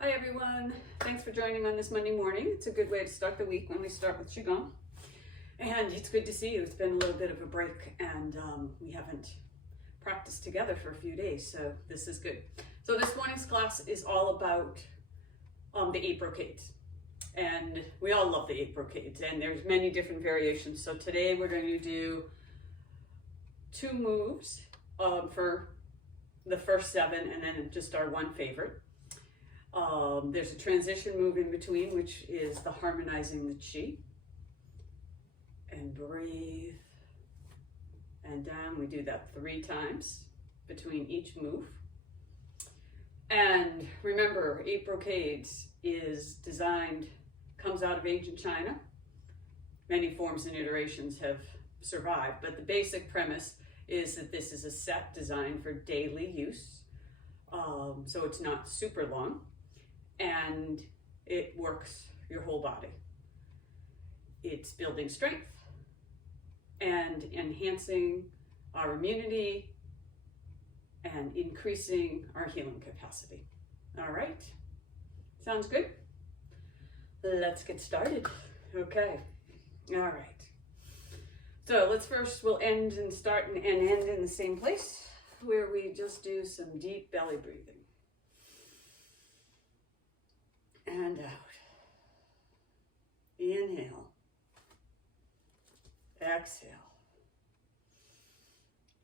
Hi everyone, thanks for joining on this Monday morning. It's a good way to start the week when we start with Qigong. And it's good to see you. It's been a little bit of a break and we haven't practiced together for a few days, so this is good. So this morning's class is all about the 8 brocades. And we all love the 8 brocades and there's many different variations. So today we're going to do 2 moves for the first 7 and then just our one favorite. There's a transition move in between, which is the harmonizing the Qi. And breathe. And down. We do that 3 times between each move. And remember, 8 brocades is designed, comes out of ancient China. Many forms and iterations have survived, but the basic premise is that this is a set designed for daily use. So it's not super long. And it works your whole body. It's building strength and enhancing our immunity and increasing our healing capacity. All right, sounds good? Let's get started. Okay, all right. So we'll end and start and end in the same place where we just do some deep belly breathing. And out. Inhale. Exhale.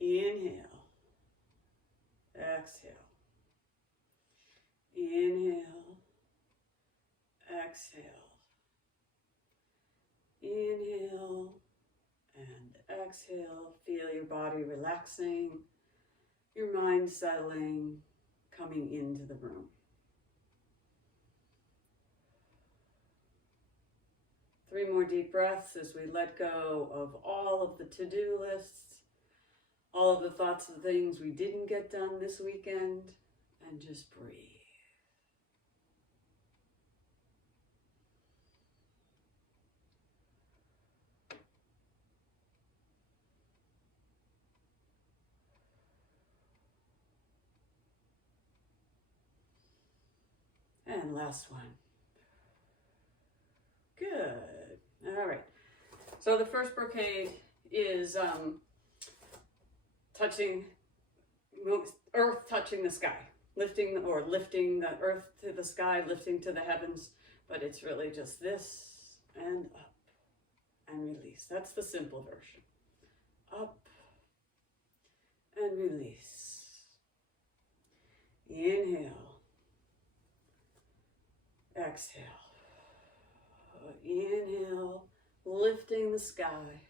Inhale. Exhale. Inhale. Exhale. Inhale and exhale. Feel your body relaxing, your mind settling, coming into the room. 3 more deep breaths as we let go of all of the to-do lists, all of the thoughts of things we didn't get done this weekend, and just breathe. And last one. Good. All right. So the first brocade is earth touching the sky, lifting the earth to the sky, lifting to the heavens, but it's really just this and up and release. That's the simple version. Up and release. Inhale. Exhale. Inhale, lifting the sky,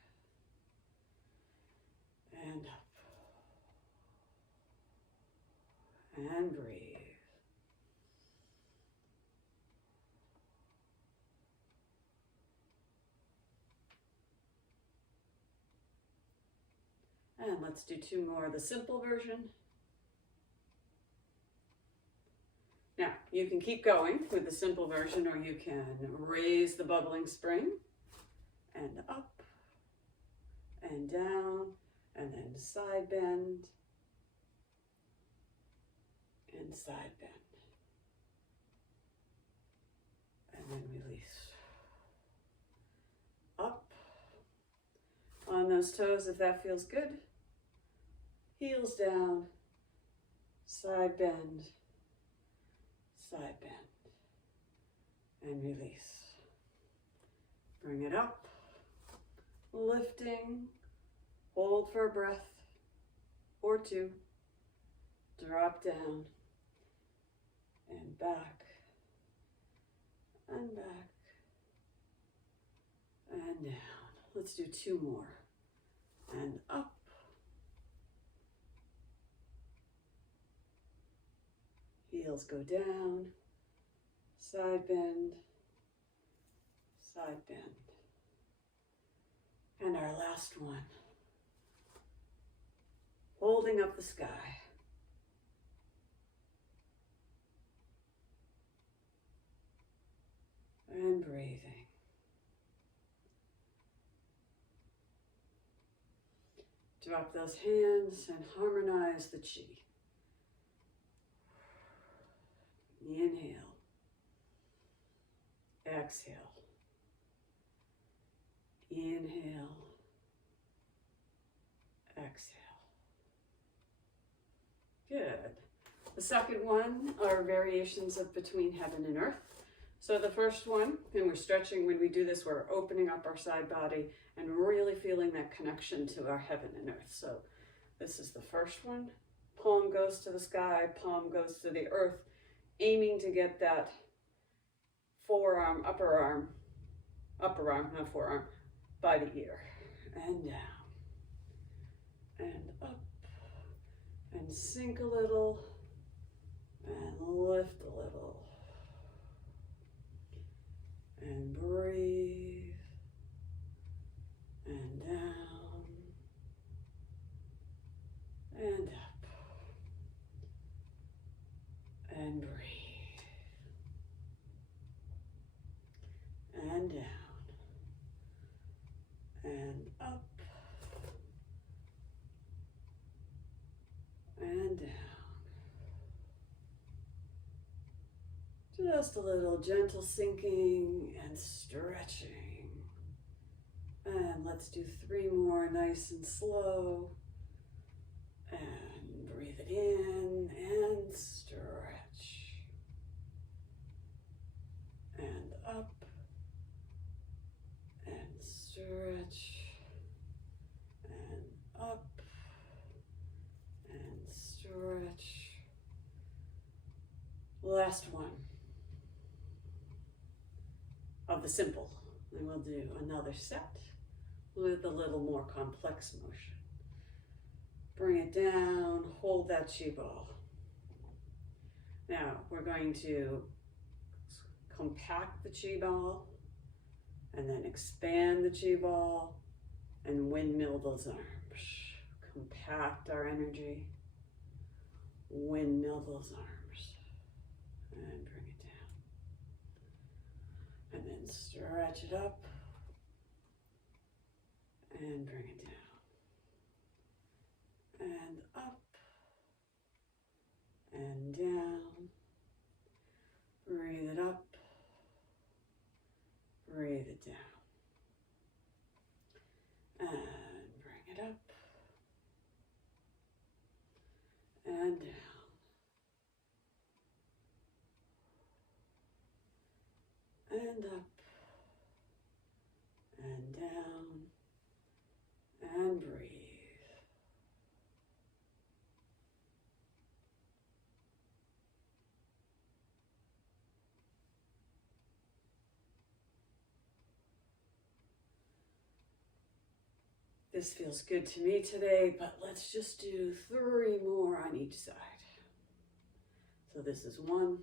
and up, and breathe. And let's do 2 more of the simple version. Now, you can keep going with the simple version, or you can raise the bubbling spring and up and down, and then side bend and side bend, and then release. Up on those toes if that feels good. Heels down, side bend, side bend, and release. Bring it up, lifting, hold for a breath or 2, drop down, and back, and back, and down. Let's do 2 more, and up, heels go down, side bend, side bend. And our last one, holding up the sky. And breathing. Drop those hands and harmonize the Qi. Inhale. exhale. Inhale, exhale. Good. The second one are variations of between heaven and earth. So the first one, and we're stretching when we do this, we're opening up our side body and really feeling that connection to our heaven and earth. So this is the first one. Palm goes to the sky, palm goes to the earth, aiming to get that forearm, upper arm, not forearm, by the ear. And down, and up, and sink a little, and lift a little. And breathe, and down, and up, and breathe, and down, and up, and down. Just a little gentle sinking and stretching. And let's do 3 more, nice and slow. And breathe it in and stretch. And up and stretch. And up and stretch. Last one of the simple, and we'll do another set with a little more complex motion. Bring it down, hold that chi ball. Now we're going to compact the chi ball and then expand the chi ball and windmill those arms. Compact our energy, windmill those arms, and bring it down. And then stretch it up and bring it down. And up and down. Breathe it up. Breathe it down. And bring it up and down. And up, and down, and breathe. This feels good to me today, but let's just do 3 more on each side. So this is 1.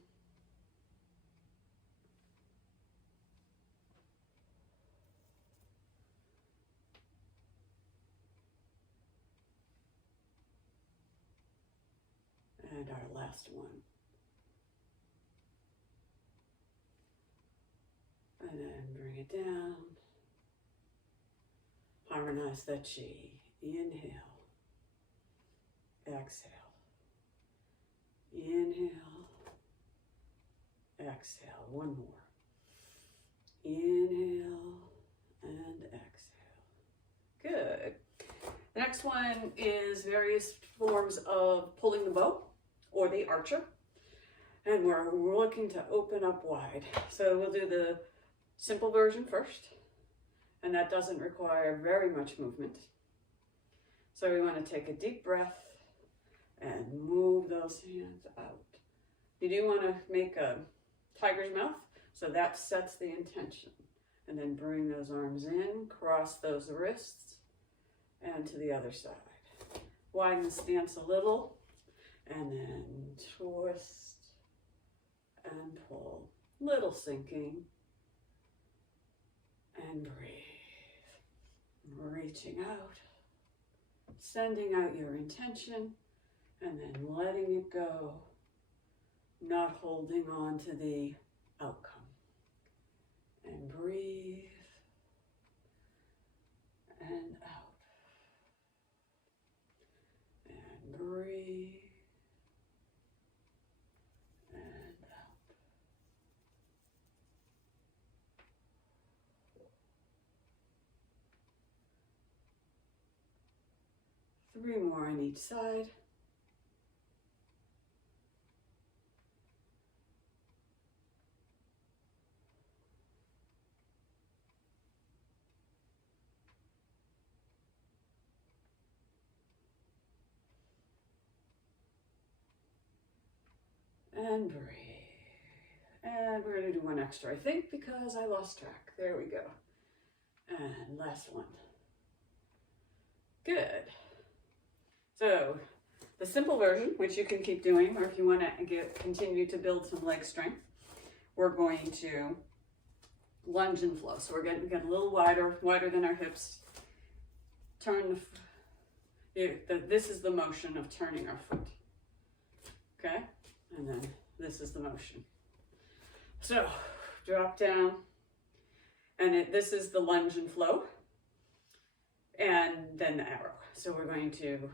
And our last one. And then bring it down. Harmonize that chi. Inhale. Exhale. Inhale. Exhale. 1 more. Inhale and exhale. Good. The next one is various forms of pulling the bow or the archer. And we're looking to open up wide. So we'll do the simple version first. And that doesn't require very much movement. So we want to take a deep breath and move those hands out. You do want to make a tiger's mouth, so that sets the intention. And then bring those arms in, cross those wrists, and to the other side. Widen the stance a little, and then twist and pull. Little sinking, and breathe. Reaching out, sending out your intention, and then letting it go, not holding on to the outcome. And breathe, and out, and breathe, and out. 3 more on each side. And breathe. And we're going to do one extra, I think, because I lost track. There we go. And last one. Good. So the simple version, which you can keep doing, or if you want to continue to build some leg strength, we're going to lunge and flow. So we're getting a little wider than our hips. Turn this is the motion of turning our foot. Okay? And then this is the motion. So drop down, and this is the lunge and flow, and then the arrow. So we're going to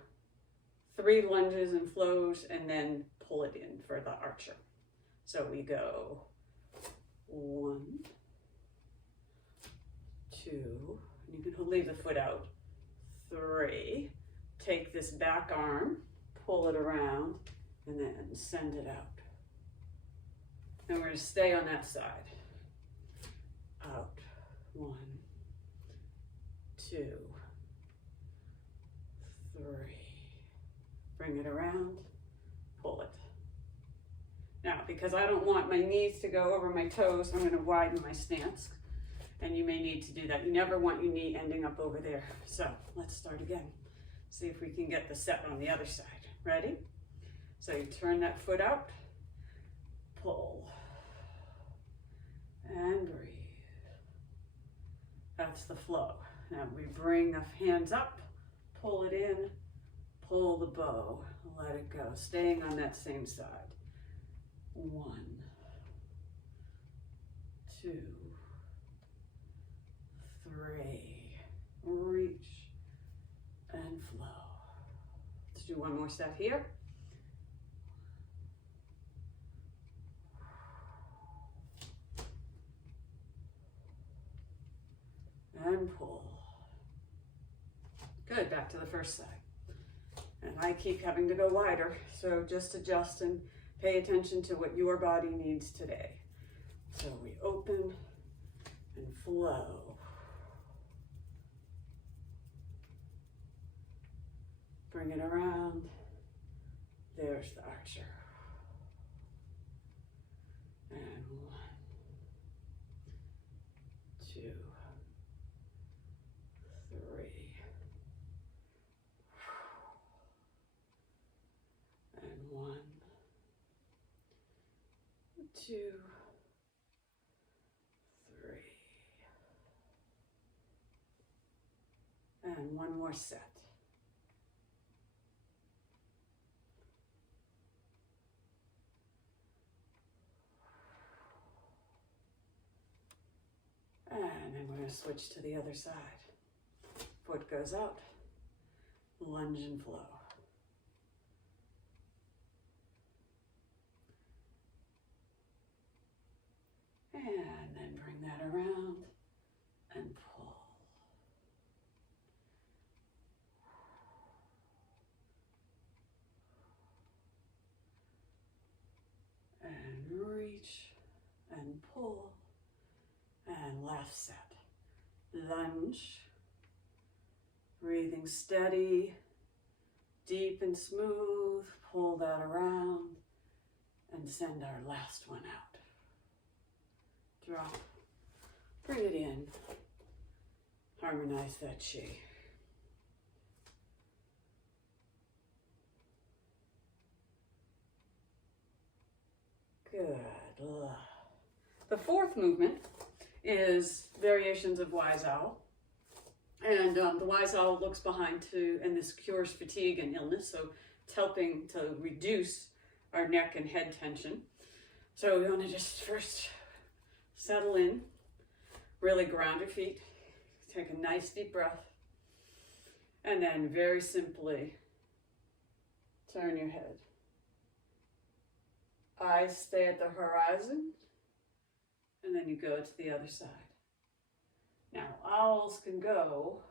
3 lunges and flows, and then pull it in for the archer. So we go 1, 2, and you can leave the foot out, 3, take this back arm, pull it around, and then send it out. And we're going to stay on that side. Out. 1, 2, 3. Bring it around, pull it. Now, because I don't want my knees to go over my toes, I'm going to widen my stance. And you may need to do that. You never want your knee ending up over there. So let's start again. See if we can get the set on the other side. Ready? So you turn that foot out, pull, and breathe. That's the flow. Now we bring the hands up, pull it in, pull the bow, let it go, staying on that same side. 1, 2, 3, reach and flow. Let's do one more set here. And pull. Good, back to the first side. And I keep having to go wider, so just adjust and pay attention to what your body needs today. So we open and flow. Bring it around. There's the archer. And 1, 2, 3. And 1, 2, 3. And one more set. And then we're going to switch to the other side. Foot goes out, lunge and flow. And then bring that around and pull. And reach and pull. And last set. Lunge. Breathing steady, deep and smooth. Pull that around and send our last one out. Drop. Bring it in. Harmonize that chi. Good. The fourth movement is variations of wise owl. And the wise owl looks behind too, and this cures fatigue and illness. So it's helping to reduce our neck and head tension. So we want to just first settle in, really ground your feet, take a nice deep breath, and then very simply turn your head. Eyes stay at the horizon, and then you go to the other side. Now, owls can go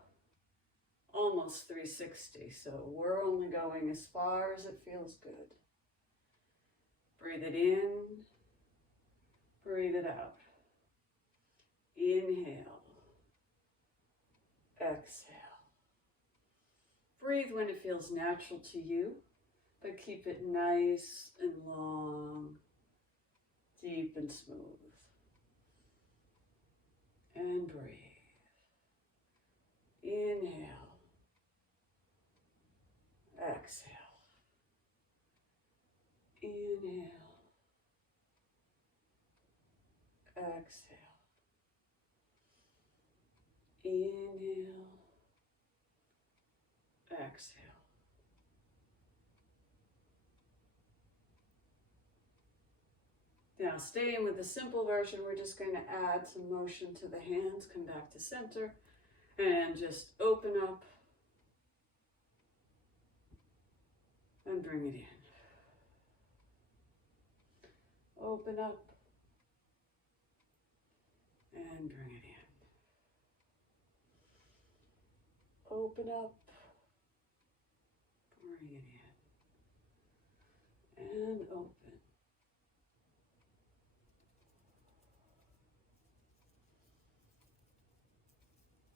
almost 360. So we're only going as far as it feels good. Breathe it in, breathe it out. Inhale, exhale. Breathe when it feels natural to you, but keep it nice and long, deep and smooth. And breathe. Inhale, exhale. Inhale, exhale. Inhale, exhale. Now, staying with the simple version, we're just going to add some motion to the hands, come back to center, and just open up and bring it in. Open up and bring it in. Open up, bring it in, and open.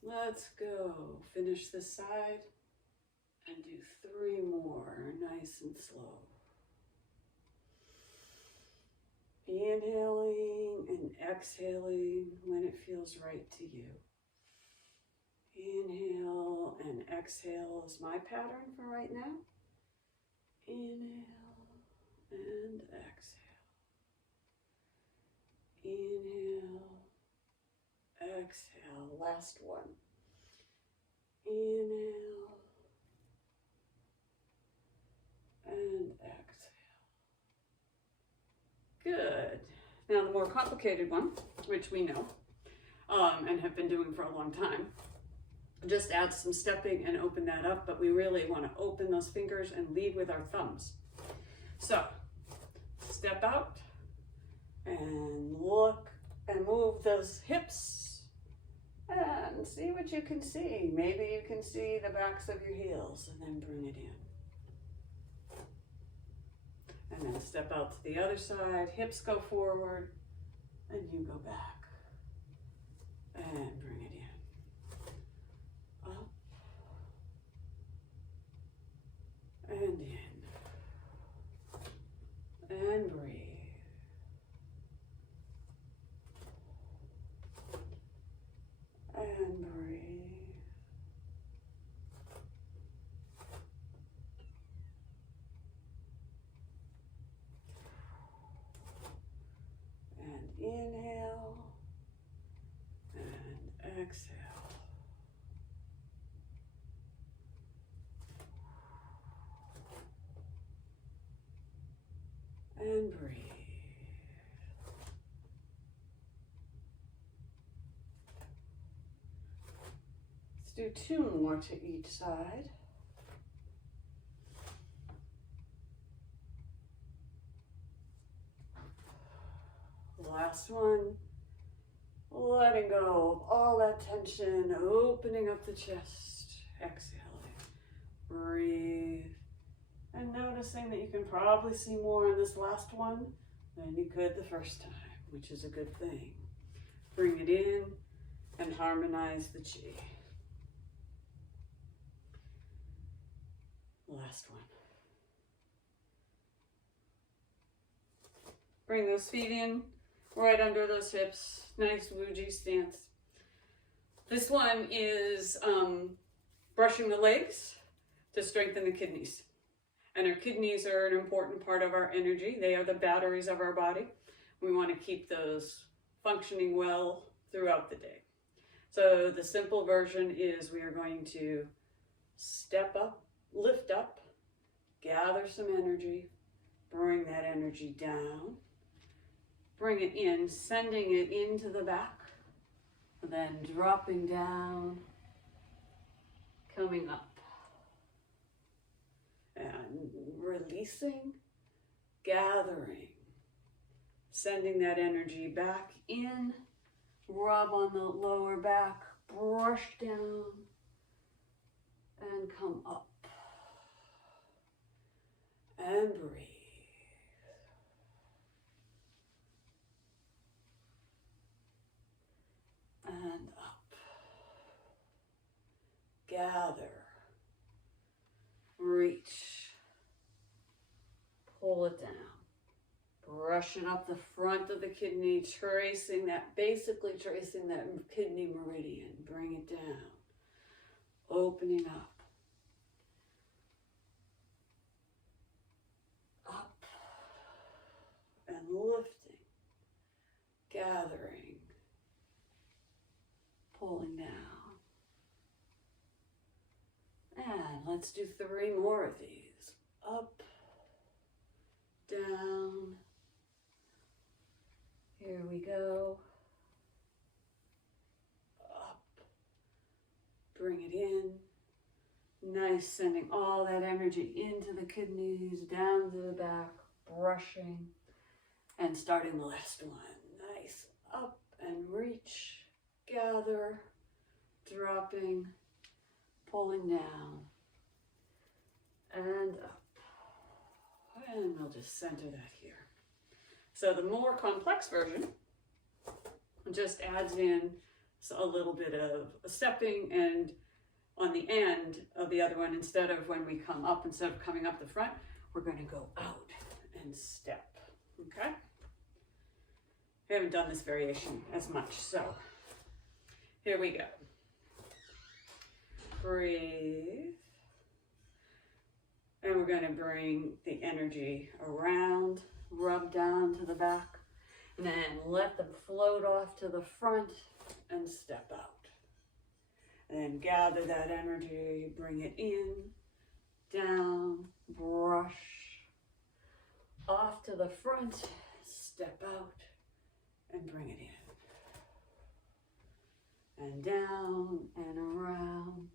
Let's go. Finish this side and do 3 more, nice and slow. Inhaling and exhaling when it feels right to you. Inhale and exhale is my pattern for right now. Inhale and exhale. Inhale, exhale. Last one. Inhale and exhale. Good. Now the more complicated one, which we know and have been doing for a long time, just add some stepping and open that up, but we really want to open those fingers and lead with our thumbs. So step out and look and move those hips and see what you can see. Maybe you can see the backs of your heels, and then bring it in. And then step out to the other side, hips go forward, and you go back. And bring it in. Up. And in. And breathe. And breathe. And inhale and exhale. And breathe. Let's do 2 more to each side. Last one. Letting go of all that tension, opening up the chest, exhaling. Breathe. And noticing that you can probably see more in this last one than you could the first time, which is a good thing. Bring it in and harmonize the chi. Last one. Bring those feet in, right under those hips. Nice Wuji stance. This one is brushing the legs to strengthen the kidneys. And our kidneys are an important part of our energy. They are the batteries of our body. We want to keep those functioning well throughout the day. So the simple version is we are going to step up, lift up, gather some energy, bring that energy down, bring it in, sending it into the back, then dropping down, coming up. And releasing, gathering, sending that energy back in, rub on the lower back, brush down, and come up. And breathe. And up. Gather. Reach. Pull it down. Brushing up the front of the kidney, basically tracing that kidney meridian. Bring it down. Opening up. Up. And lifting. Gathering. Pulling down. And let's do 3 more of these. Up. Down. Here we go. Up. Bring it in. Nice, sending all that energy into the kidneys, down to the back, brushing, and starting the last one. Nice. Up and reach, gather, dropping, pulling down, and up. And we'll just center that here. So the more complex version just adds in a little bit of stepping, and on the end of the other one, instead of coming up the front, we're going to go out and step. Okay? We haven't done this variation as much, so here we go. Breathe. And we're going to bring the energy around, rub down to the back, and then let them float off to the front and step out. And then gather that energy, bring it in, down, brush, off to the front, step out, and bring it in. And down and around,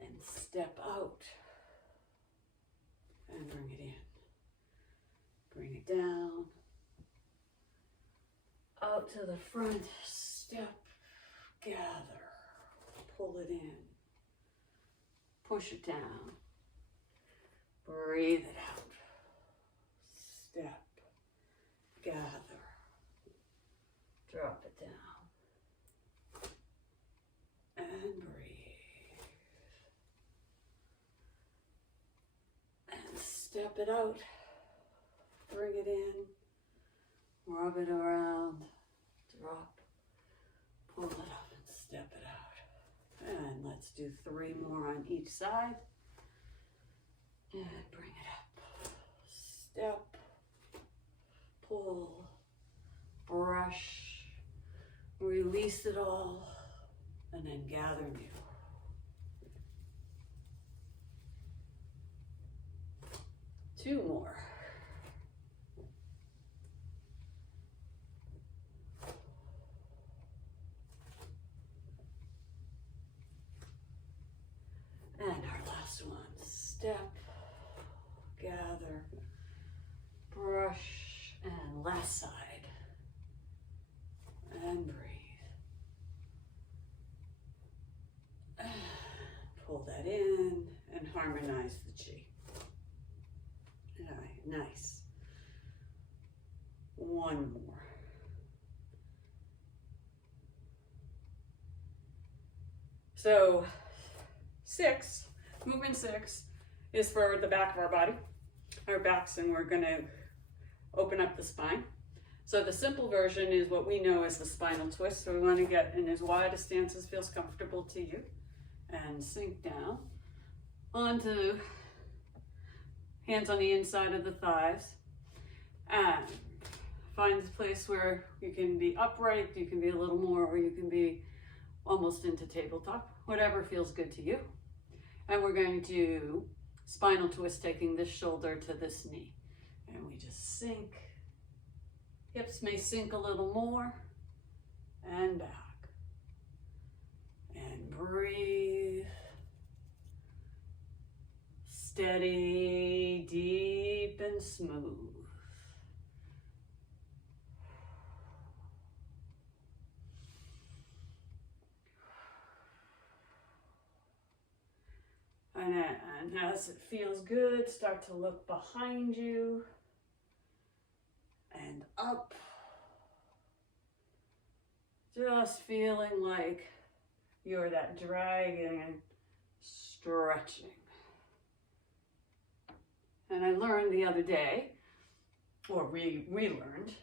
and step out. And bring it in. Bring it down. Out to the front. Step. Gather. Pull it in. Push it down. Breathe it out. Step. Gather. Drop it down. And breathe. Step it out, bring it in, rub it around, drop, pull it up and step it out. And let's do 3 more on each side. And bring it up, step, pull, brush, release it all, and then gather new. 2 more. And our last one. Step, gather, brush, and last side. And breathe. Pull that in and harmonize the chi. Nice. 1 more. So movement 6 is for the back of our body, our backs, and we're going to open up the spine. So the simple version is what we know as the spinal twist. So we want to get in as wide a stance as feels comfortable to you and sink down onto hands on the inside of the thighs, and find this place where you can be upright, you can be a little more, or you can be almost into tabletop, whatever feels good to you. And we're going to spinal twist, taking this shoulder to this knee. And we just sink. Hips may sink a little more, and back. And breathe. Steady, deep, and smooth. And as it feels good, start to look behind you and up. Just feeling like you're that dragon and stretching. And I learned the other day, or we learned,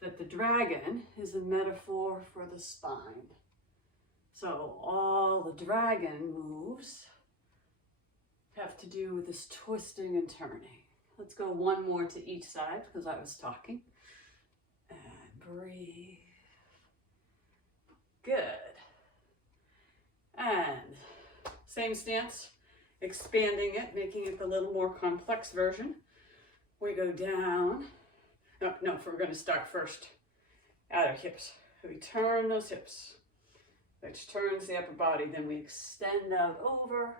that the dragon is a metaphor for the spine. So all the dragon moves have to do with this twisting and turning. Let's go one more to each side because I was talking. And breathe. Good. And same stance, expanding it, making it the little more complex version. We go down. No, we're going to start first at our hips. We turn those hips, which turns the upper body. Then we extend out over,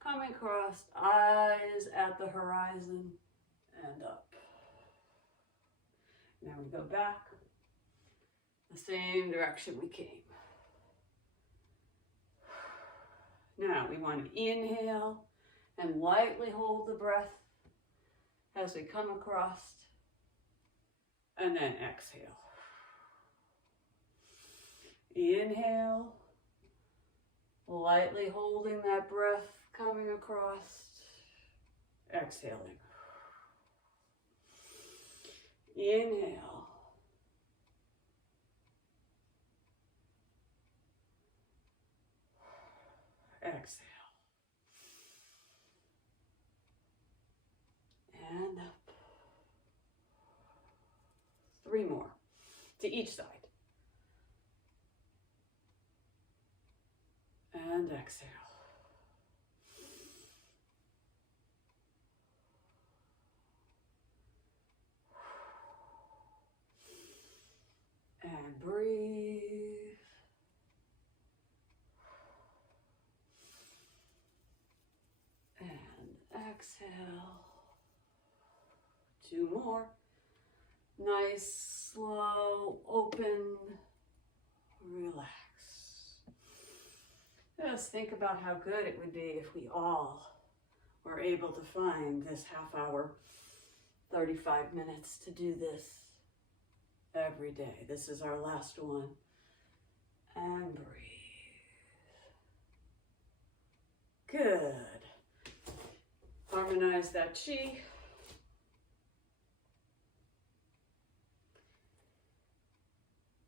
coming across, eyes at the horizon and up. Now we go back the same direction we came. Now we want to inhale and lightly hold the breath as we come across, and then exhale. Inhale, lightly holding that breath, coming across, exhaling. Inhale. Exhale. And up. 3 more to each side. And exhale. And breathe. And exhale. 2 more. Nice, slow, open, relax. Just think about how good it would be if we all were able to find this half hour, 35 minutes to do this every day. This is our last one. And breathe. Good. Harmonize that chi.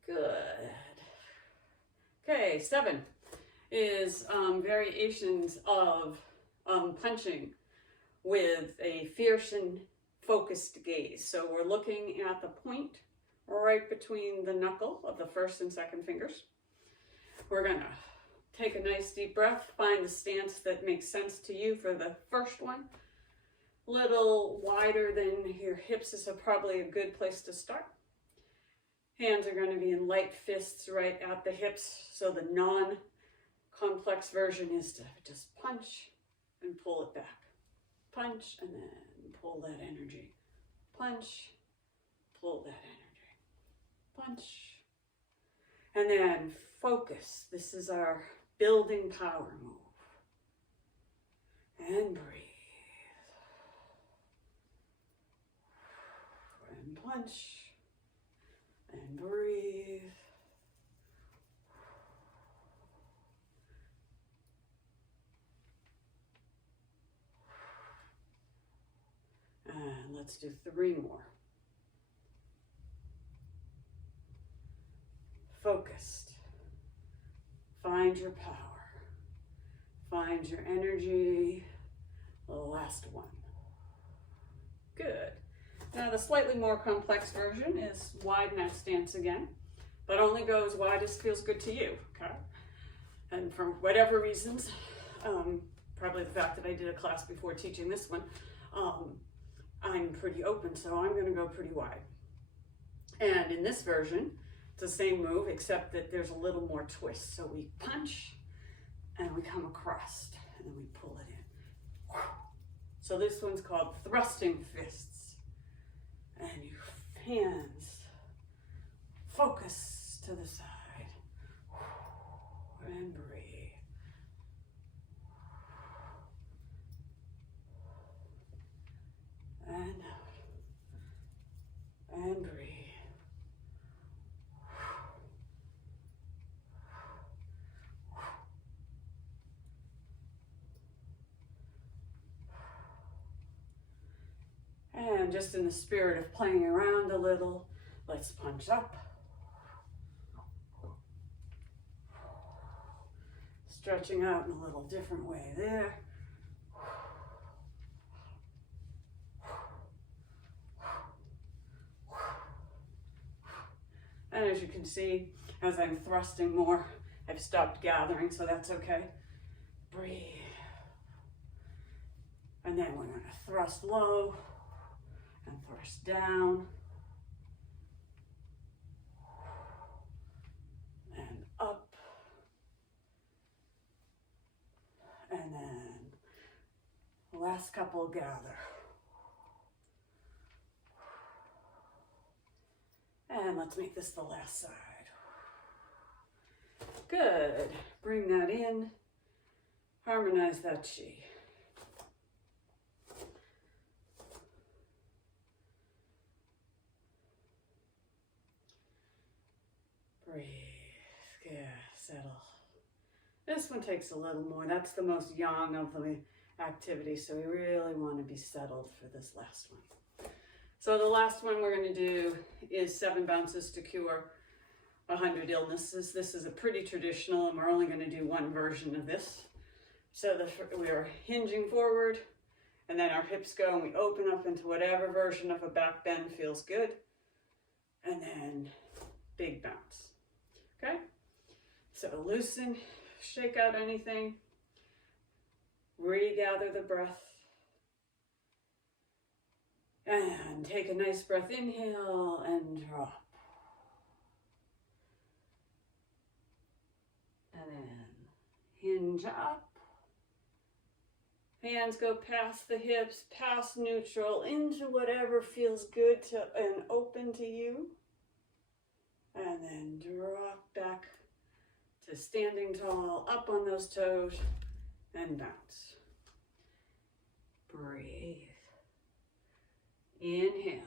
Good. Okay, 7 is variations of punching with a fierce and focused gaze. So we're looking at the point right between the knuckle of the first and second fingers. We're gonna take a nice deep breath, find the stance that makes sense to you for the first one. Little wider than your hips is probably a good place to start. Hands are going to be in light fists right at the hips. So the non-complex version is to just punch and pull it back. Punch and then pull that energy. Punch, pull that energy. Punch. And then focus. This is our building power move. And breathe. And punch. And breathe. And let's do 3 more. Focused. Find your power. Find your energy. The last one. Good. Now the slightly more complex version is widen that stance again, but only go as wide as feels good to you, okay? And for whatever reasons, probably the fact that I did a class before teaching this one, I'm pretty open, so I'm gonna go pretty wide. And in this version, it's the same move, except that there's a little more twist. So we punch and we come across and then we pull it in. So this one's called thrusting fists. And your hands focus to the side. And breathe. And breathe. And just in the spirit of playing around a little, let's punch up. Stretching out in a little different way there. And as you can see, as I'm thrusting more, I've stopped gathering, so that's okay. Breathe. And then we're going to thrust low and thrust down. And up. And then last couple gather. And let's make this the last side. Good. Bring that in. Harmonize that chi. Breathe. Yeah, settle. This one takes a little more. That's the most yang of the activity, so we really want to be settled for this last one. So the last one we're going to do is 7 bounces to cure 100 illnesses. This is a pretty traditional, and we're only going to do one version of this. So we're hinging forward, and then our hips go, and we open up into whatever version of a back bend feels good. And then big bounce. Okay? So loosen, shake out anything, regather the breath. And take a nice breath, inhale and drop. And then hinge up. Hands go past the hips, past neutral, into whatever feels good and open to you. And then drop back to standing tall, up on those toes, and bounce. Breathe. Inhale.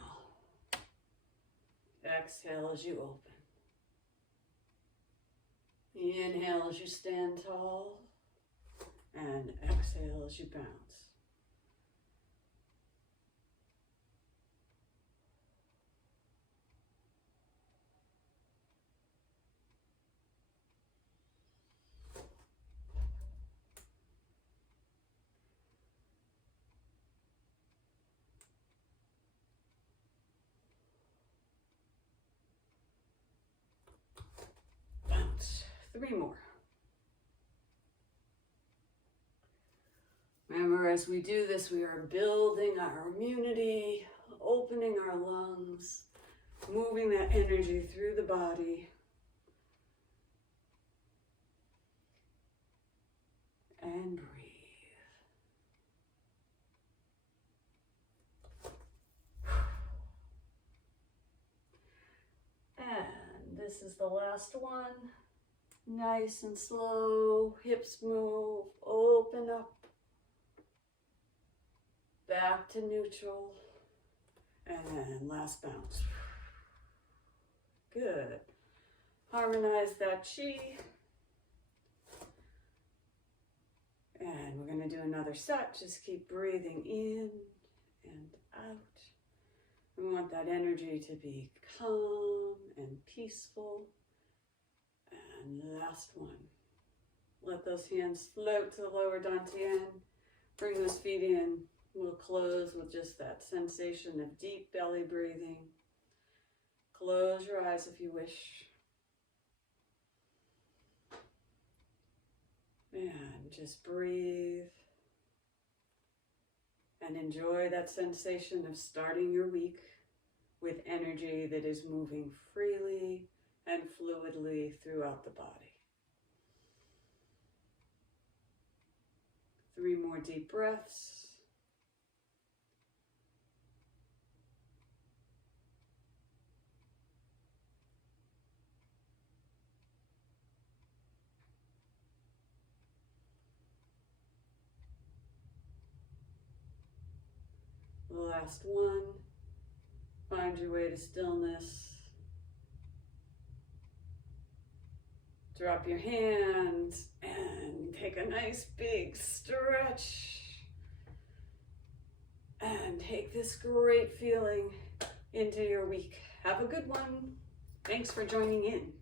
Exhale as you open. Inhale as you stand tall. And exhale as you bounce. Bounce. 3 more. Remember, as we do this, we are building our immunity, opening our lungs, moving that energy through the body. And breathe. And this is the last one. Nice and slow, hips move, open up. Back to neutral, and last bounce. Good. Harmonize that chi. And we're going to do another set. Just keep breathing in and out. We want that energy to be calm and peaceful. And last one. Let those hands float to the lower dantian. Bring those feet in. We'll close with just that sensation of deep belly breathing. Close your eyes if you wish. And just breathe. And enjoy that sensation of starting your week with energy that is moving freely and fluidly throughout the body. 3 more deep breaths. Last one. Find your way to stillness. Drop your hands and take a nice big stretch. And take this great feeling into your week. Have a good one. Thanks for joining in.